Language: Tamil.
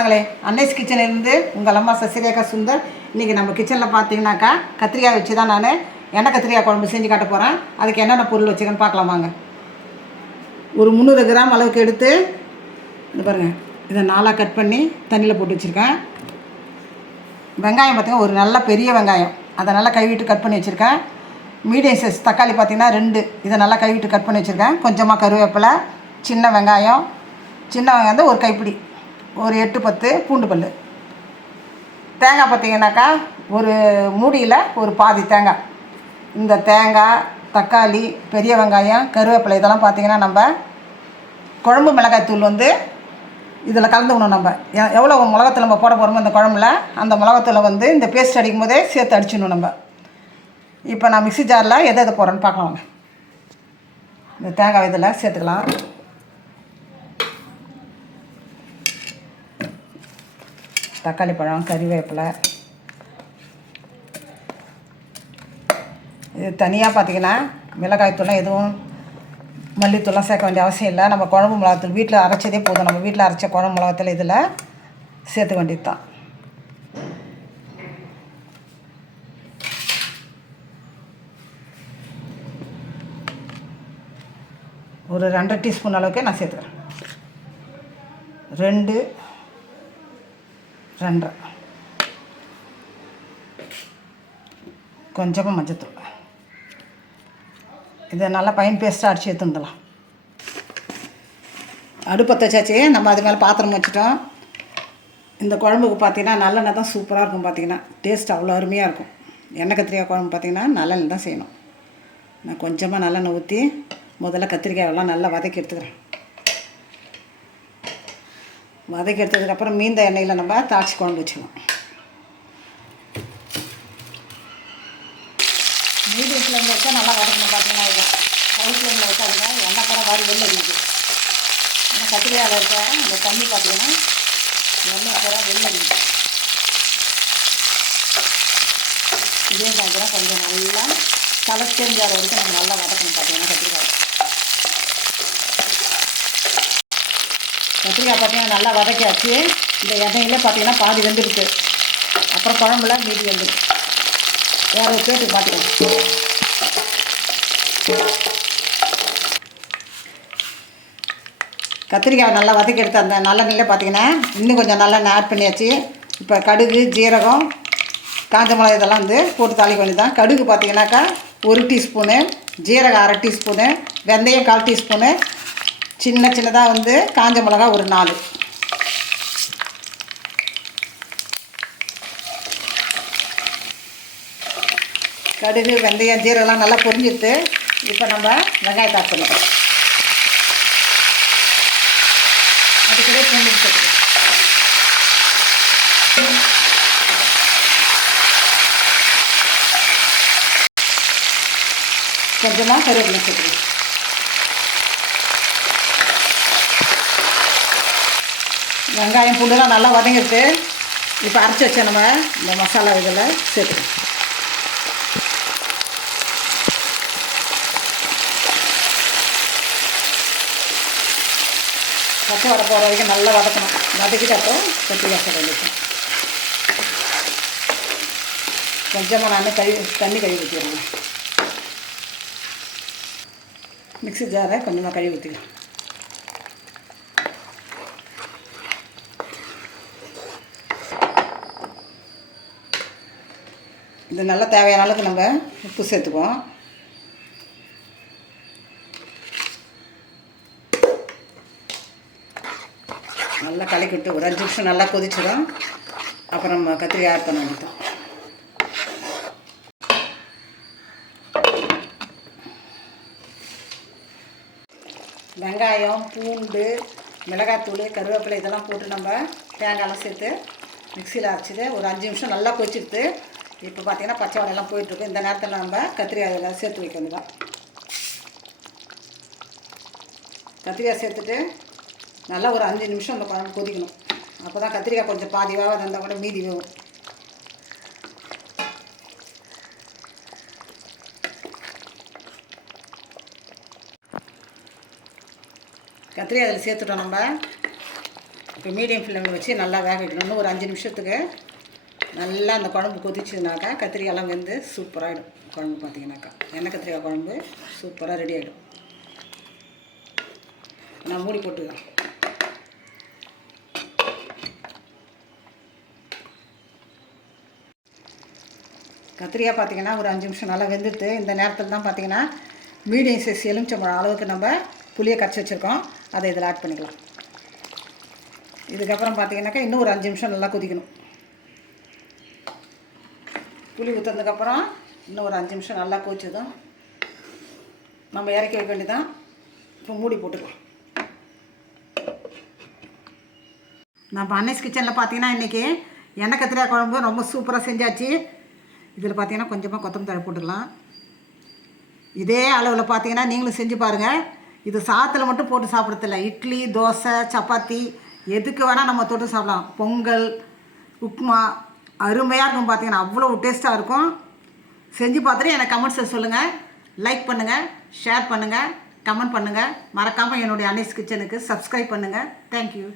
சொந்தங்களே, அன்னைஸ் கிச்சனிலிருந்து உங்கள் அம்மா சசிரேகா சுந்தர். இன்றைக்கி நம்ம கிச்சனில் பார்த்தீங்கன்னாக்கா கத்திரிக்காய் வச்சு தான் நான் எண்ணெய் கத்திரிக்காய் குழம்பு செஞ்சு காட்ட போகிறேன். அதுக்கு என்னென்ன பொருள் வச்சுக்கன்னு பார்க்கலாமாங்க. ஒரு 300 கிராம் அளவுக்கு எடுத்து இது பாருங்கள், இதை 4 கட் பண்ணி தண்ணியில் போட்டு வச்சுருக்கேன். வெங்காயம் பார்த்திங்கன்னா ஒரு நல்ல பெரிய வெங்காயம், அதை நல்லா கைவிட்டு கட் பண்ணி வச்சுருக்கேன். மீடியம் சைஸ் தக்காளி பார்த்திங்கன்னா 2, இதை நல்லா கைவிட்டு கட் பண்ணி வச்சுருக்கேன். கொஞ்சமாக கருவேப்பிலை, சின்ன வெங்காயம் வந்து ஒரு கைப்பிடி, ஒரு 8-10 பூண்டு பல். தேங்காய் பார்த்திங்கனாக்கா ஒரு மூடியில் ஒரு பாதி தேங்காய். இந்த தேங்காய், தக்காளி, பெரிய வெங்காயம், கருவேப்பிலை இதெல்லாம் பார்த்திங்கன்னா நம்ம குழம்பு மிளகாய்த்தூள் இதில் கலந்துக்கணும். நம்ம எவ்வளோ மிளகாத்தூள் நம்ம போட போகிறோமோ இந்த குழம்புல, அந்த மிளகாத்தூளை இந்த பேஸ்ட் அடிக்கும் போதே சேர்த்து அடிச்சிடணும் நம்ம. இப்போ நான் மிக்ஸி ஜாரில் எதை போடுறேன்னு பார்க்கலாங்க. இந்த தேங்காய் இதில் சேர்த்துக்கலாம். தக்காளி பழம், கறிவேப்பிலை, இது தனியாக பார்த்திங்கன்னா மிளகாய்த்தூள்லாம் எதுவும் மல்லித்தூள்லாம் சேர்க்க வேண்டிய அவசியம் இல்லை. நம்ம குழம்பு மிளகாத்தூள் வீட்டில் அரைச்சதே போதும். நம்ம வீட்டில் அரைச்ச குழம்பு மிளகாத்தூள் இதில் சேர்த்துக்க வேண்டியது தான். ஒரு 2 டீஸ்பூன் அளவுக்கு நான் சேர்த்துக்கிறேன். 2, 2.5 கொஞ்சமாக மஞ்சத்தூள். இதை நல்லா பைன் பேஸ்ட்டாக அடித்து எடுத்துடலாம். அடுப்பத்தை வச்சாச்சு, நம்ம அது மேலே பாத்திரம் வச்சுட்டோம். இந்த குழம்புக்கு பார்த்திங்கன்னா நல்லெண்ணெய் தான் சூப்பராக இருக்கும். பார்த்திங்கன்னா டேஸ்ட் அவ்வளோ அருமையாக இருக்கும். எண்ணெய் கத்திரிக்காய் குழம்பு பார்த்திங்கன்னா நல்லெண்ணெய் தான் செய்யணும். நான் கொஞ்சமாக நல்லெண்ணெய் ஊற்றி முதல்ல கத்திரிக்காயெல்லாம் நல்லா வதக்கி எடுத்துக்கிறேன். வதக்கி எடுத்ததுக்கப்புறம் மீந்த எண்ணெயில் நம்ம தாளிச்சி குழம்பு வச்சுக்கலாம். மீடியம் ஃப்ளேமில் வச்சா நல்லா வதக்கணும். பார்த்தீங்கன்னா ஹை ஃப்ளேமில் வச்சாங்க எண்ணெய் கூட வாரி வெளில அடிக்குது. ஆனால் கத்திரிக்காயில் இருக்க அந்த தண்ணி பார்த்தீங்கன்னா எண்ணெய் கூட வெளில அடிக்குது. இதே மாதிரி கொஞ்சம் நல்லா கலர் சேஞ்ச் ஆகிற வரைக்கும் நம்ம நல்லா வதக்கணும். பார்த்தீங்கன்னா கத்திரிக்காய் பார்த்தீங்கன்னா நல்லா வதக்கியாச்சு. இந்த எண்ணெயிலே பார்த்தீங்கன்னா பாதி வெந்துருக்கு. அப்புறம் குழம்புல மீதி வந்துடும். வேறு ஒரு பேட்டு பார்த்துக்கலாம். கத்திரிக்காய் நல்லா வதக்கி எடுத்து அந்த நல்லெண்ணெயிலே பார்த்தீங்கன்னா இன்னும் கொஞ்சம் நல்லெண்ணெய் ஆட் பண்ணியாச்சு. இப்போ கடுகு, ஜீரகம், காஞ்ச மிளகாய் இதெல்லாம் போட்டு தாளிக்க வேண்டியதான். கடுகு பார்த்தீங்கன்னாக்கா 1 டீஸ்பூனு, ஜீரகம் 1/2 டீஸ்பூனு, வெந்தயம் 1/4 டீஸ்பூனு, சின்னதாக காஞ்ச மிளகா ஒரு 4. கடுகு, வெந்தயம், ஜீரகம்லாம் நல்லா பொரிஞ்சிட்டு இப்போ நம்ம வெங்காயத்தை ஆட் பண்ணிக்கலாம். அதுக்கூட பூண்டு சேர்த்துக்கலாம். கொஞ்சமாக கருவேப்பிலை சேர்த்துக்கலாம். வெங்காயம் பூண்டுலாம் நல்லா வதங்கிட்டு இப்போ அரைச்சி வச்ச நம்ம இந்த மசாலா இதில் சேர்த்துக்கலாம். பச்சை வடை போகிற வரைக்கும் நல்லா வதக்கணும். வதக்கிட்டு அப்புறம் கத்திரிக்காய் சேர்க்க வேண்டியது. கொஞ்சமாக நான் தண்ணி கழுவி ஊற்றிடுறேன். மிக்ஸி ஜாரை கொஞ்சமாக கழுவி ஊற்றிக்கலாம். இது நல்லா தேவையான அளவுக்கு நம்ம உப்பு சேர்த்துக்குவோம். நல்லா கலக்கி விட்டு ஒரு 5 நிமிஷம் நல்லா கொதிச்சிடும். அப்புறம் நம்ம கத்திரிக்காய் ஆட் பண்ண வேண்டியது. வெங்காயம், பூண்டு, மிளகாத்தூள், கருவேப்பிலை இதெல்லாம் போட்டு நம்ம தேங்காயெல்லாம் சேர்த்து மிக்சியில் அரைச்சிட்டு ஒரு 5 நிமிஷம் நல்லா கொதிச்சுட்டு இப்போ பார்த்திங்கன்னா பச்சை வடையெல்லாம் போயிட்டுருக்கு. இந்த நேரத்தில் நம்ம கத்திரிக்காய் சேர்த்து வைக்க வேண்டியதான். கத்திரிக்காய் சேர்த்துட்டு நல்லா ஒரு 5 நிமிஷம் அந்த குழம்பு கொதிக்கணும். அப்போ தான் கத்திரிக்காய் கொஞ்சம் பாதிவாக இருந்தால் கூட மீதி வேகும். கத்திரிக்காய் அதில் சேர்த்துட்டோம். நம்ம இப்போ மீடியம் ஃப்ளேமில் வச்சு நல்லா வேக வைக்கணும். இன்னும் ஒரு 5 நிமிஷத்துக்கு நல்லா அந்த குழம்பு கொதிச்சுனாக்கா கத்திரிக்காயெல்லாம் வெந்து சூப்பராகிடும். குழம்பு பார்த்தீங்கன்னாக்கா எண்ணெய் கத்திரிக்காய் குழம்பு சூப்பராக ரெடி ஆகிடும். நான் மூடி போட்டுக்கிறேன். கத்திரிக்காய் பார்த்தீங்கன்னா ஒரு 5 நிமிஷம் நல்லா வெந்துட்டு இந்த நேரத்தில் தான் பார்த்தீங்கன்னா மீடியம் சைஸ் எலுமிச்சம்பழம் அளவுக்கு நம்ம புளியை கரைச்சி வச்சுருக்கோம். அதை இதில் ஆட் பண்ணிக்கலாம். இதுக்கப்புறம் பார்த்தீங்கன்னாக்கா இன்னும் ஒரு 5 நிமிஷம் நல்லா கொதிக்கணும். புளி ஊற்றுனதுக்கப்புறம் இன்னும் ஒரு 5 நிமிஷம் நல்லா கொதிச்சதும் நம்ம இறக்கி வைக்க வேண்டியதான். இப்போ மூடி போட்டுக்கலாம். நம்ம அன்னைஸ் கிச்சனில் பார்த்தீங்கன்னா இன்றைக்கி எண்ணெய் கத்திரிக்காய் குழம்பு ரொம்ப சூப்பராக செஞ்சாச்சு. இதில் பார்த்தீங்கன்னா கொஞ்சமாக கொத்தமல்லி தழை போட்டுக்கலாம். இதே அளவில் பார்த்தீங்கன்னா நீங்களும் செஞ்சு பாருங்கள். இது சாதத்தில் மட்டும் போட்டு சாப்பிட்றதில்ல, இட்லி, தோசை, சப்பாத்தி எதுக்கு வேணால் நம்ம தொட்டு சாப்பிடலாம். பொங்கல், உப்புமா அருமையாக இருக்கும். பார்த்தீங்கன்னா அவ்வளோ டேஸ்ட்டாக இருக்கும். செஞ்சு பார்த்துட்டு எனக்கு கமெண்ட்ஸில் சொல்லுங்கள். லைக் பண்ணுங்கள், ஷேர் பண்ணுங்கள், கமெண்ட் பண்ணுங்கள். மறக்காமல் என்னுடைய அன்னைஸ் கிச்சனுக்கு சப்ஸ்கிரைப் பண்ணுங்கள். தேங்க்யூ.